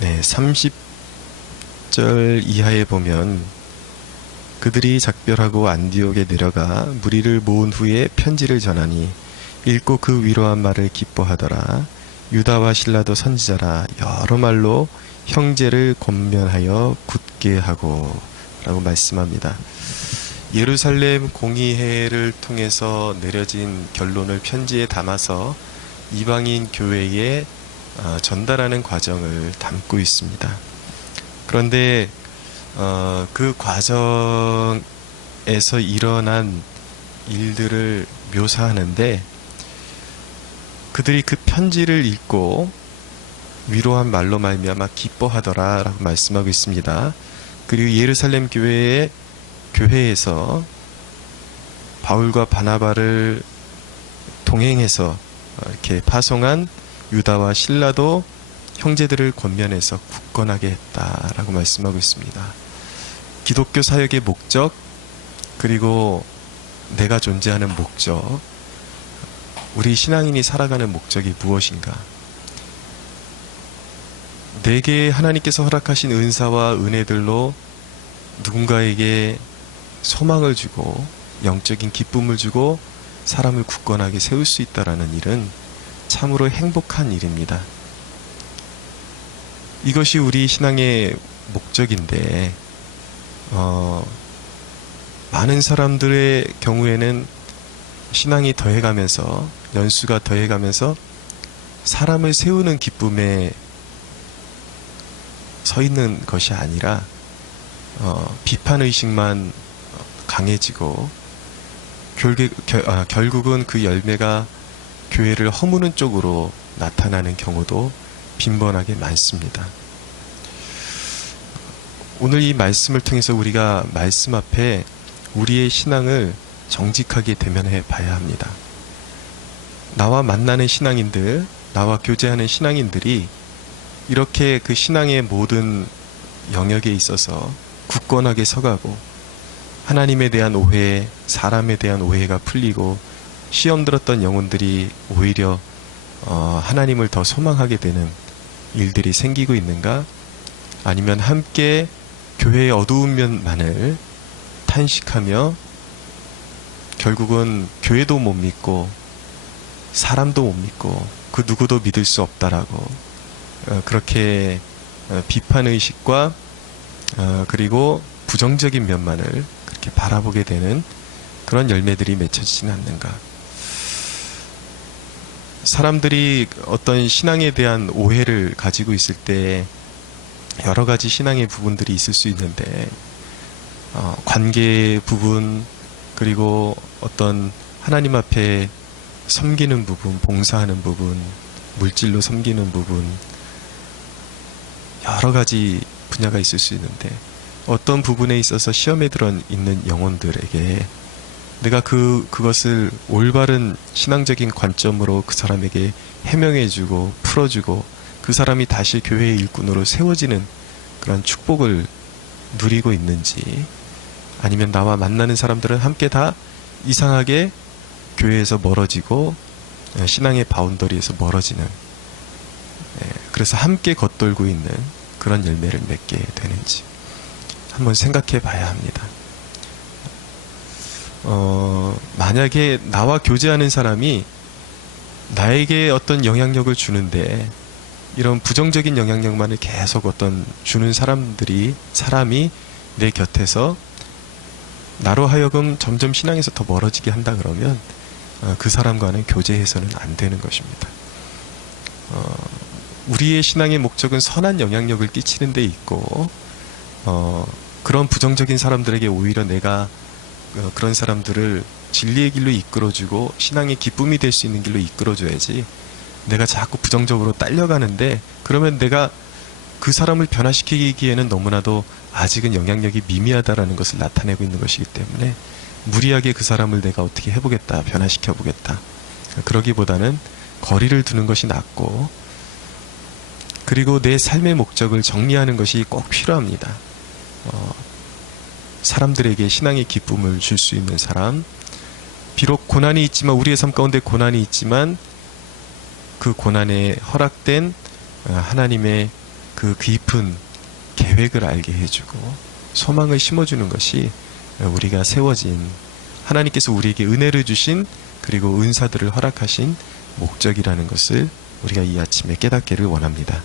네, 30절 이하에 보면 그들이 작별하고 안디옥에 내려가 무리를 모은 후에 편지를 전하니 읽고 그 위로한 말을 기뻐하더라. 유다와 실라도 선지자라 여러 말로 형제를 권면하여 굳게 하고 라고 말씀합니다. 예루살렘 공의회를 통해서 내려진 결론을 편지에 담아서 이방인 교회에 전달하는 과정을 담고 있습니다. 그런데 그 과정에서 일어난 일들을 묘사하는데 그들이 그 편지를 읽고 위로한 말로 말미암아 기뻐하더라 라고 말씀하고 있습니다. 그리고 예루살렘 교회에서 바울과 바나바를 동행해서 이렇게 파송한 유다와 실라도 형제들을 권면해서 굳건하게 했다라고 말씀하고 있습니다. 기독교 사역의 목적, 그리고 내가 존재하는 목적, 우리 신앙인이 살아가는 목적이 무엇인가? 내게 하나님께서 허락하신 은사와 은혜들로 누군가에게 소망을 주고 영적인 기쁨을 주고 사람을 굳건하게 세울 수 있다는 일은 참으로 행복한 일입니다. 이것이 우리 신앙의 목적인데 많은 사람들의 경우에는 신앙이 더해가면서 연수가 더해가면서 사람을 세우는 기쁨에 서 있는 것이 아니라 비판의식만 강해지고 결국은 그 열매가 교회를 허무는 쪽으로 나타나는 경우도 빈번하게 많습니다. 오늘 이 말씀을 통해서 우리가 말씀 앞에 우리의 신앙을 정직하게 대면해 봐야 합니다. 나와 만나는 신앙인들, 나와 교제하는 신앙인들이 이렇게 그 신앙의 모든 영역에 있어서 굳건하게 서가고 하나님에 대한 오해, 사람에 대한 오해가 풀리고 시험 들었던 영혼들이 오히려 하나님을 더 소망하게 되는 일들이 생기고 있는가? 아니면 함께 교회의 어두운 면만을 탄식하며 결국은 교회도 못 믿고 사람도 못 믿고 그 누구도 믿을 수 없다라고 그렇게 비판의식과 그리고 부정적인 면만을 그렇게 바라보게 되는 그런 열매들이 맺혀지지는 않는가. 사람들이 어떤 신앙에 대한 오해를 가지고 있을 때 여러 가지 신앙의 부분들이 있을 수 있는데 관계 부분, 그리고 어떤 하나님 앞에 섬기는 부분, 봉사하는 부분, 물질로 섬기는 부분, 여러 가지 분야가 있을 수 있는데 어떤 부분에 있어서 시험에 들어 있는 영혼들에게 내가 그것을 올바른 신앙적인 관점으로 그 사람에게 해명해주고 풀어주고 그 사람이 다시 교회의 일꾼으로 세워지는 그런 축복을 누리고 있는지, 아니면 나와 만나는 사람들은 함께 다 이상하게 교회에서 멀어지고 신앙의 바운더리에서 멀어지는, 그래서 함께 겉돌고 있는 그런 열매를 맺게 되는지 한번 생각해 봐야 합니다. 만약에 나와 교제하는 사람이 나에게 어떤 영향력을 주는데 이런 부정적인 영향력만을 계속 주는 사람이 내 곁에서 나로 하여금 점점 신앙에서 더 멀어지게 한다 그러면 그 사람과는 교제해서는 안 되는 것입니다. 우리의 신앙의 목적은 선한 영향력을 끼치는 데 있고 그런 부정적인 사람들에게 오히려 내가 그런 사람들을 진리의 길로 이끌어주고 신앙의 기쁨이 될 수 있는 길로 이끌어줘야지, 내가 자꾸 부정적으로 딸려가는데 그러면 내가 그 사람을 변화시키기에는 너무나도 아직은 영향력이 미미하다라는 것을 나타내고 있는 것이기 때문에 무리하게 그 사람을 내가 어떻게 해보겠다, 변화시켜보겠다, 그러기보다는 거리를 두는 것이 낫고, 그리고 내 삶의 목적을 정리하는 것이 꼭 필요합니다. 사람들에게 신앙의 기쁨을 줄 수 있는 사람, 비록 고난이 있지만, 우리의 삶 가운데 고난이 있지만 그 고난에 허락된 하나님의 그 깊은 계획을 알게 해주고 소망을 심어주는 것이 우리가 세워진 하나님께서 우리에게 은혜를 주신 그리고 은사들을 허락하신 목적이라는 것을 우리가 이 아침에 깨닫기를 원합니다.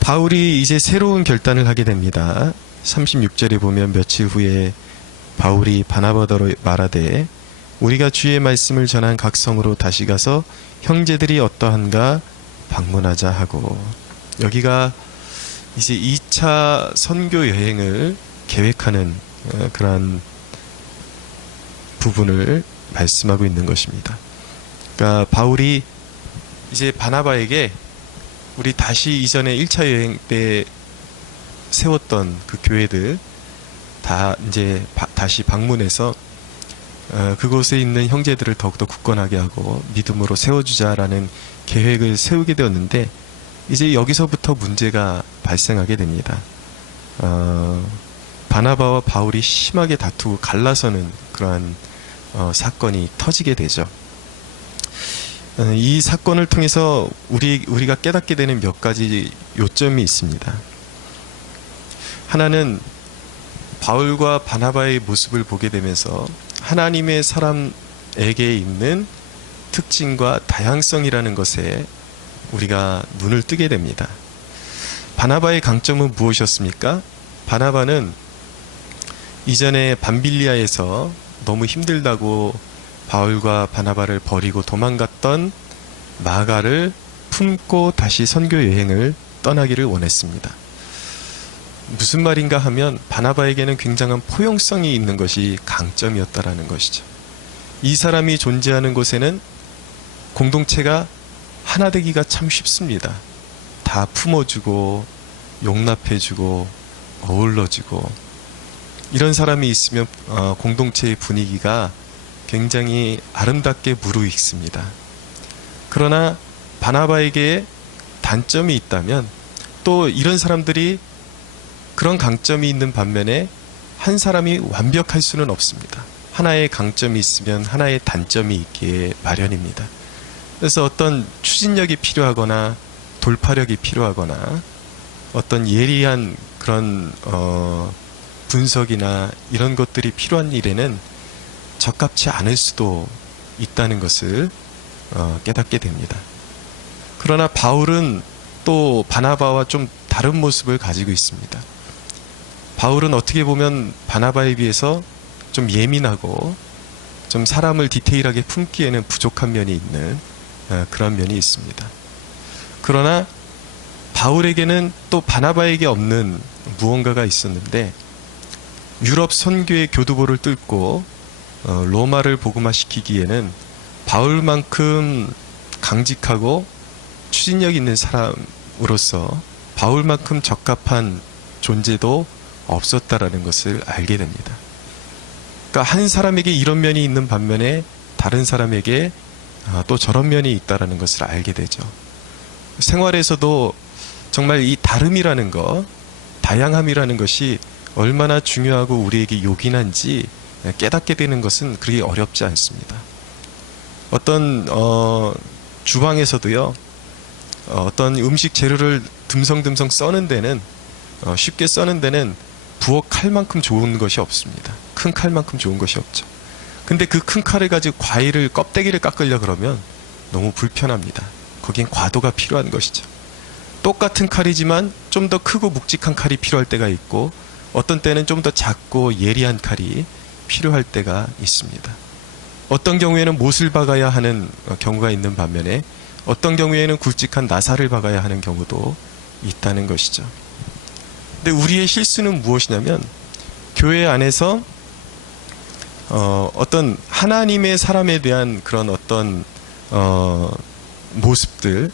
바울이 이제 새로운 결단을 하게 됩니다. 36절에 보면 며칠 후에 바울이 바나바더로 말하되 우리가 주의 말씀을 전한 각 성으로 다시 가서 형제들이 어떠한가 방문하자 하고, 여기가 이제 2차 선교 여행을 계획하는 그러한 부분을 말씀하고 있는 것입니다. 그러니까 바울이 이제 바나바에게 우리 다시 이전에 1차 여행 때 세웠던 그 교회들 다 이제 다시 방문해서 그곳에 있는 형제들을 더욱더 굳건하게 하고 믿음으로 세워주자라는 계획을 세우게 되었는데, 이제 여기서부터 문제가 발생하게 됩니다. 바나바와 바울이 심하게 다투고 갈라서는 그러한 사건이 터지게 되죠. 이 사건을 통해서 우리가 깨닫게 되는 몇 가지 요점이 있습니다. 하나는 바울과 바나바의 모습을 보게 되면서 하나님의 사람에게 있는 특징과 다양성이라는 것에 우리가 눈을 뜨게 됩니다. 바나바의 강점은 무엇이었습니까? 바나바는 이전에 밤빌리아에서 너무 힘들다고 바울과 바나바를 버리고 도망갔던 마가를 품고 다시 선교 여행을 떠나기를 원했습니다. 무슨 말인가 하면 바나바에게는 굉장한 포용성이 있는 것이 강점이었다라는 것이죠. 이 사람이 존재하는 곳에는 공동체가 하나 되기가 참 쉽습니다. 다 품어주고 용납해주고 어울러주고 이런 사람이 있으면 공동체의 분위기가 굉장히 아름답게 무르익습니다. 그러나 바나바에게 단점이 있다면 또 이런 사람들이 그런 강점이 있는 반면에 한 사람이 완벽할 수는 없습니다. 하나의 강점이 있으면 하나의 단점이 있기에 마련입니다. 그래서 어떤 추진력이 필요하거나 돌파력이 필요하거나 어떤 예리한 그런 분석이나 이런 것들이 필요한 일에는 적합치 않을 수도 있다는 것을 깨닫게 됩니다. 그러나 바울은 또 바나바와 좀 다른 모습을 가지고 있습니다. 바울은 어떻게 보면 바나바에 비해서 좀 예민하고 좀 사람을 디테일하게 품기에는 부족한 면이 있는 그런 면이 있습니다. 그러나 바울에게는 또 바나바에게 없는 무언가가 있었는데, 유럽 선교의 교두보를 뚫고 로마를 복음화시키기에는 바울만큼 강직하고 추진력 있는 사람으로서 바울만큼 적합한 존재도 없었다라는 것을 알게 됩니다. 그러니까 한 사람에게 이런 면이 있는 반면에 다른 사람에게 또 저런 면이 있다라는 것을 알게 되죠. 생활에서도 정말 이 다름이라는 것, 다양함이라는 것이 얼마나 중요하고 우리에게 요긴한지 깨닫게 되는 것은 그리 어렵지 않습니다. 어떤 주방에서도요, 어떤 음식 재료를 듬성듬성 써는 데는 쉽게 써는 데는 부엌 칼만큼 좋은 것이 없습니다. 큰 칼만큼 좋은 것이 없죠. 근데 그 큰 칼을 가지고 과일을 껍데기를 깎으려 그러면 너무 불편합니다. 거긴 과도가 필요한 것이죠. 똑같은 칼이지만 좀 더 크고 묵직한 칼이 필요할 때가 있고, 어떤 때는 좀 더 작고 예리한 칼이 필요할 때가 있습니다. 어떤 경우에는 못을 박아야 하는 경우가 있는 반면에 어떤 경우에는 굵직한 나사를 박아야 하는 경우도 있다는 것이죠. 근데 우리의 실수는 무엇이냐면, 교회 안에서 어떤 하나님의 사람에 대한 그런 어떤 모습들,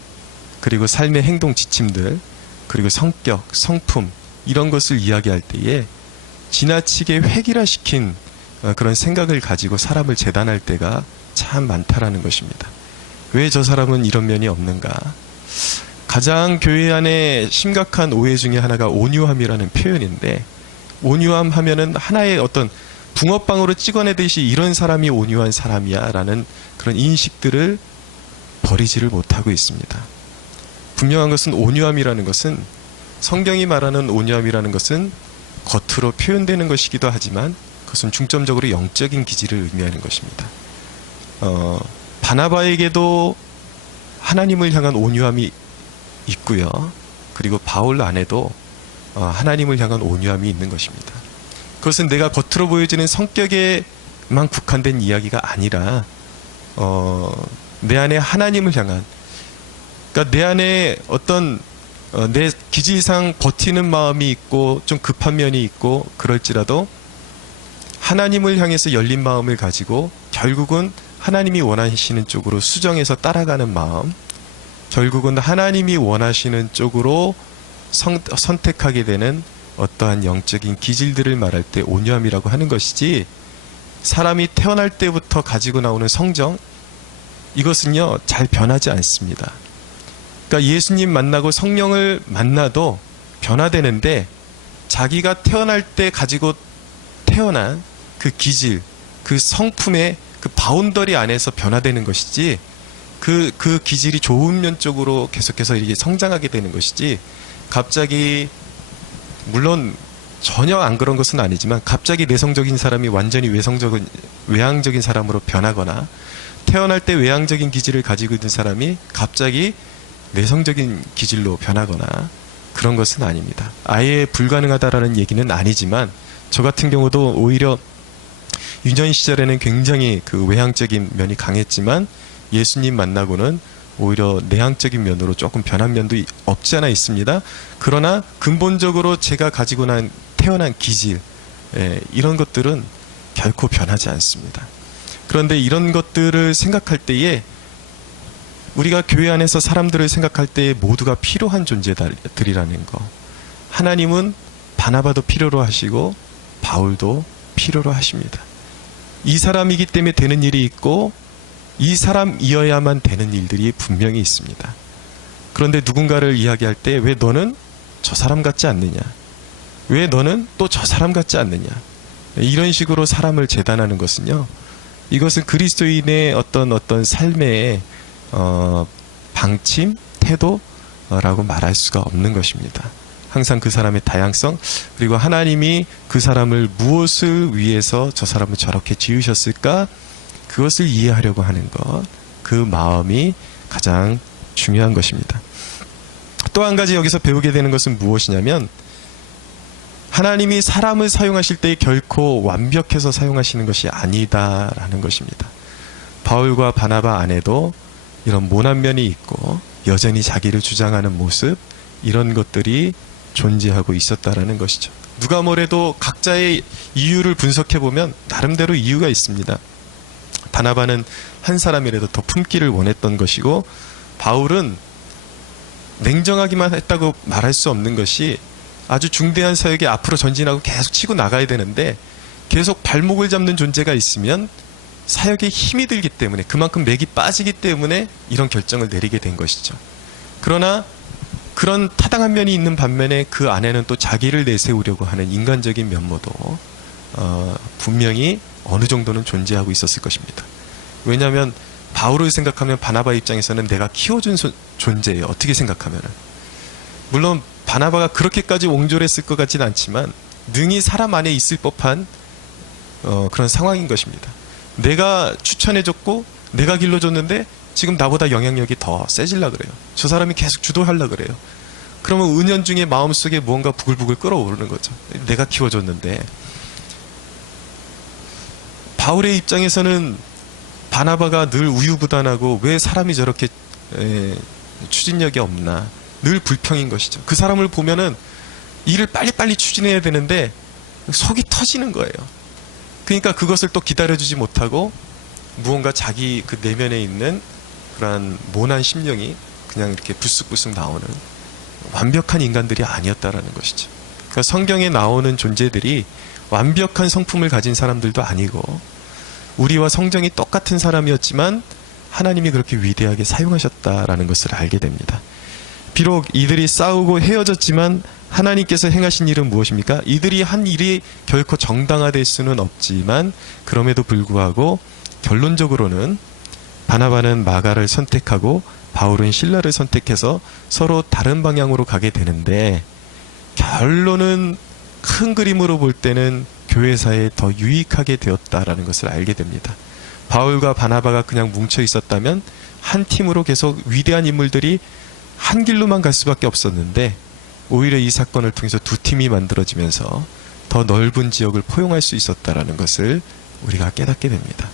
그리고 삶의 행동 지침들, 그리고 성격, 성품, 이런 것을 이야기할 때에 지나치게 획일화시킨 그런 생각을 가지고 사람을 재단할 때가 참 많다라는 것입니다. 왜 저 사람은 이런 면이 없는가? 가장 교회 안에 심각한 오해 중에 하나가 온유함이라는 표현인데, 온유함 하면은 하나의 어떤 붕어빵으로 찍어내듯이 이런 사람이 온유한 사람이야 라는 그런 인식들을 버리지를 못하고 있습니다. 분명한 것은 온유함이라는 것은, 성경이 말하는 온유함이라는 것은 겉으로 표현되는 것이기도 하지만 그것은 중점적으로 영적인 기질을 의미하는 것입니다. 바나바에게도 하나님을 향한 온유함이 있고요. 그리고 바울 안에도 하나님을 향한 온유함이 있는 것입니다. 그것은 내가 겉으로 보여지는 성격에만 국한된 이야기가 아니라 내 안에 하나님을 향한, 그러니까 내 안에 어떤 내 기질상 버티는 마음이 있고 좀 급한 면이 있고 그럴지라도 하나님을 향해서 열린 마음을 가지고 결국은 하나님이 원하시는 쪽으로 수정해서 따라가는 마음, 결국은 하나님이 원하시는 쪽으로 선택하게 되는 어떠한 영적인 기질들을 말할 때 온유함이라고 하는 것이지, 사람이 태어날 때부터 가지고 나오는 성정, 이것은요 잘 변하지 않습니다. 그러니까 예수님 만나고 성령을 만나도 변화되는데, 자기가 태어날 때 가지고 태어난 그 기질, 그 성품의 그 바운더리 안에서 변화되는 것이지, 그 기질이 좋은 면 쪽으로 계속해서 이게 성장하게 되는 것이지, 갑자기, 물론 전혀 안 그런 것은 아니지만 갑자기 내성적인 사람이 완전히 외향적인 사람으로 변하거나, 태어날 때 외향적인 기질을 가지고 있는 사람이 갑자기 내성적인 기질로 변하거나 그런 것은 아닙니다. 아예 불가능하다라는 얘기는 아니지만, 저 같은 경우도 오히려 유년 시절에는 굉장히 그 외향적인 면이 강했지만 예수님 만나고는 오히려 내향적인 면으로 조금 변한 면도 없지 않아 있습니다. 그러나 근본적으로 제가 가지고 태어난 기질, 이런 것들은 결코 변하지 않습니다. 그런데 이런 것들을 생각할 때에, 우리가 교회 안에서 사람들을 생각할 때 모두가 필요한 존재들이라는 거, 하나님은 바나바도 필요로 하시고 바울도 필요로 하십니다. 이 사람이기 때문에 되는 일이 있고 이 사람이어야만 되는 일들이 분명히 있습니다. 그런데 누군가를 이야기할 때 왜 너는 저 사람 같지 않느냐, 왜 너는 또 저 사람 같지 않느냐, 이런 식으로 사람을 재단하는 것은요, 이것은 그리스도인의 어떤 삶의 방침, 태도라고 말할 수가 없는 것입니다. 항상 그 사람의 다양성, 그리고 하나님이 그 사람을 무엇을 위해서 저 사람을 저렇게 지으셨을까, 그것을 이해하려고 하는 것, 그 마음이 가장 중요한 것입니다. 또 한 가지 여기서 배우게 되는 것은 무엇이냐면, 하나님이 사람을 사용하실 때 결코 완벽해서 사용하시는 것이 아니다라는 것입니다. 바울과 바나바 안에도 이런 모난 면이 있고 여전히 자기를 주장하는 모습, 이런 것들이 존재하고 있었다라는 것이죠. 누가 뭐래도 각자의 이유를 분석해보면 나름대로 이유가 있습니다. 바나바는 한 사람이라도 더 품기를 원했던 것이고, 바울은 냉정하기만 했다고 말할 수 없는 것이, 아주 중대한 사역에 앞으로 전진하고 계속 치고 나가야 되는데 계속 발목을 잡는 존재가 있으면 사역에 힘이 들기 때문에, 그만큼 맥이 빠지기 때문에 이런 결정을 내리게 된 것이죠. 그러나 그런 타당한 면이 있는 반면에 그 안에는 또 자기를 내세우려고 하는 인간적인 면모도 분명히 어느 정도는 존재하고 있었을 것입니다. 왜냐하면 바울을 생각하면 바나바 입장에서는 내가 키워준 존재예요. 어떻게 생각하면은. 물론 바나바가 그렇게까지 옹졸했을 것 같지는 않지만 능히 사람 안에 있을 법한 그런 상황인 것입니다. 내가 추천해줬고 내가 길러줬는데 지금 나보다 영향력이 더 세질라 그래요. 저 사람이 계속 주도하려 그래요. 그러면 은연중에 마음속에 무언가 부글부글 끓어오르는 거죠. 내가 키워줬는데. 바울의 입장에서는 바나바가 늘 우유부단하고 왜 사람이 저렇게 추진력이 없나, 늘 불평인 것이죠. 그 사람을 보면은 일을 빨리빨리 추진해야 되는데 속이 터지는 거예요. 그러니까 그것을 또 기다려주지 못하고 무언가 자기 그 내면에 있는 그러한 모난 심령이 그냥 이렇게 불쑥불쑥 나오는 완벽한 인간들이 아니었다라는 것이죠. 그러니까 성경에 나오는 존재들이 완벽한 성품을 가진 사람들도 아니고, 우리와 성정이 똑같은 사람이었지만 하나님이 그렇게 위대하게 사용하셨다라는 것을 알게 됩니다. 비록 이들이 싸우고 헤어졌지만 하나님께서 행하신 일은 무엇입니까? 이들이 한 일이 결코 정당화될 수는 없지만 그럼에도 불구하고 결론적으로는 바나바는 마가를 선택하고 바울은 실라를 선택해서 서로 다른 방향으로 가게 되는데, 결론은 큰 그림으로 볼 때는 교회사에 더 유익하게 되었다라는 것을 알게 됩니다. 바울과 바나바가 그냥 뭉쳐 있었다면 한 팀으로 계속 위대한 인물들이 한 길로만 갈 수밖에 없었는데, 오히려 이 사건을 통해서 두 팀이 만들어지면서 더 넓은 지역을 포용할 수 있었다라는 것을 우리가 깨닫게 됩니다.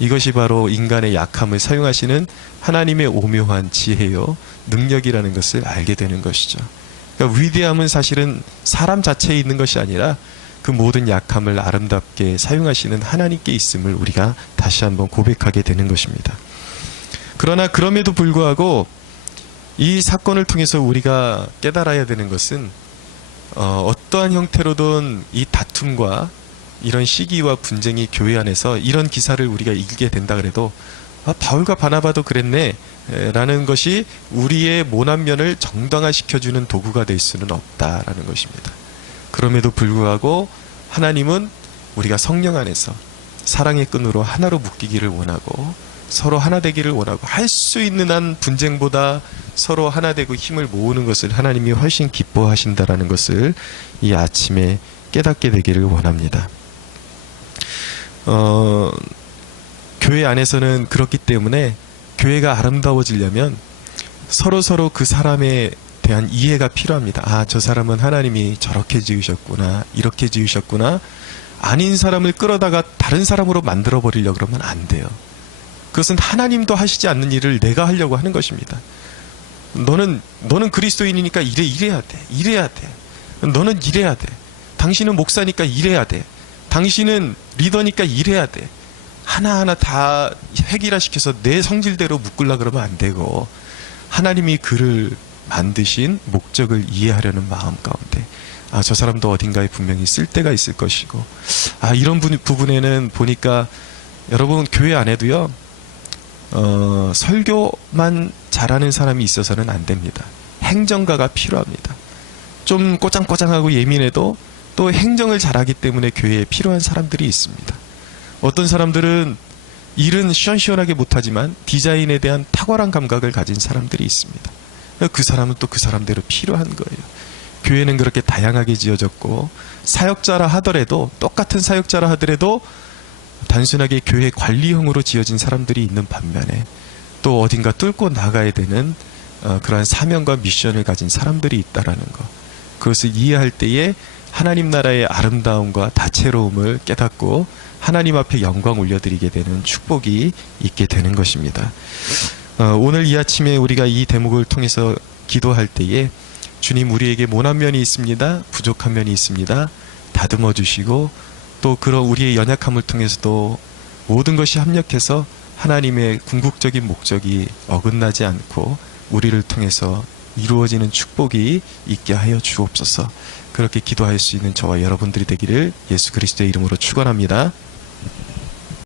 이것이 바로 인간의 약함을 사용하시는 하나님의 오묘한 지혜요 능력이라는 것을 알게 되는 것이죠. 그러니까 위대함은 사실은 사람 자체에 있는 것이 아니라 그 모든 약함을 아름답게 사용하시는 하나님께 있음을 우리가 다시 한번 고백하게 되는 것입니다. 그러나 그럼에도 불구하고 이 사건을 통해서 우리가 깨달아야 되는 것은 어떠한 형태로든 이 다툼과 이런 시기와 분쟁이 교회 안에서 이런 기사를 우리가 읽게 된다 그래도 바울과 바나바도 그랬네 라는 것이 우리의 모난 면을 정당화시켜주는 도구가 될 수는 없다라는 것입니다. 그럼에도 불구하고 하나님은 우리가 성령 안에서 사랑의 끈으로 하나로 묶이기를 원하고 서로 하나 되기를 원하고 할 수 있는 한 분쟁보다 서로 하나 되고 힘을 모으는 것을 하나님이 훨씬 기뻐하신다라는 것을 이 아침에 깨닫게 되기를 원합니다. 교회 안에서는 그렇기 때문에 교회가 아름다워지려면 서로 그 사람에 대한 이해가 필요합니다. 아, 저 사람은 하나님이 저렇게 지으셨구나, 이렇게 지으셨구나. 아닌 사람을 끌어다가 다른 사람으로 만들어버리려고 그러면 안 돼요. 그것은 하나님도 하시지 않는 일을 내가 하려고 하는 것입니다. 너는 그리스도인이니까 이래야 돼. 너는 이래야 돼. 당신은 목사니까 이래야 돼. 당신은 리더니까 이래야 돼. 하나하나 다 획일화시켜서 내 성질대로 묶으려고 그러면 안 되고, 하나님이 그를 만드신 목적을 이해하려는 마음 가운데, 아, 저 사람도 어딘가에 분명히 쓸 데가 있을 것이고, 아, 이런 부분에는 보니까 여러분 교회 안에도요, 설교만 잘하는 사람이 있어서는 안 됩니다. 행정가가 필요합니다. 좀 꼬장꼬장하고 예민해도 또 행정을 잘하기 때문에 교회에 필요한 사람들이 있습니다. 어떤 사람들은 일은 시원시원하게 못하지만 디자인에 대한 탁월한 감각을 가진 사람들이 있습니다. 그 사람은 또 그 사람대로 필요한 거예요. 교회는 그렇게 다양하게 지어졌고, 사역자라 하더라도, 똑같은 사역자라 하더라도 단순하게 교회 관리형으로 지어진 사람들이 있는 반면에 또 어딘가 뚫고 나가야 되는 그러한 사명과 미션을 가진 사람들이 있다라는 것, 그것을 이해할 때에 하나님 나라의 아름다움과 다채로움을 깨닫고 하나님 앞에 영광 올려드리게 되는 축복이 있게 되는 것입니다. 오늘 이 아침에 우리가 이 대목을 통해서 기도할 때에 주님, 우리에게 모난 면이 있습니다. 부족한 면이 있습니다. 다듬어 주시고 또 그런 우리의 연약함을 통해서도 모든 것이 합력해서 하나님의 궁극적인 목적이 어긋나지 않고 우리를 통해서 이루어지는 축복이 있게 하여 주옵소서. 그렇게 기도할 수 있는 저와 여러분들이 되기를 예수 그리스도의 이름으로 축원합니다.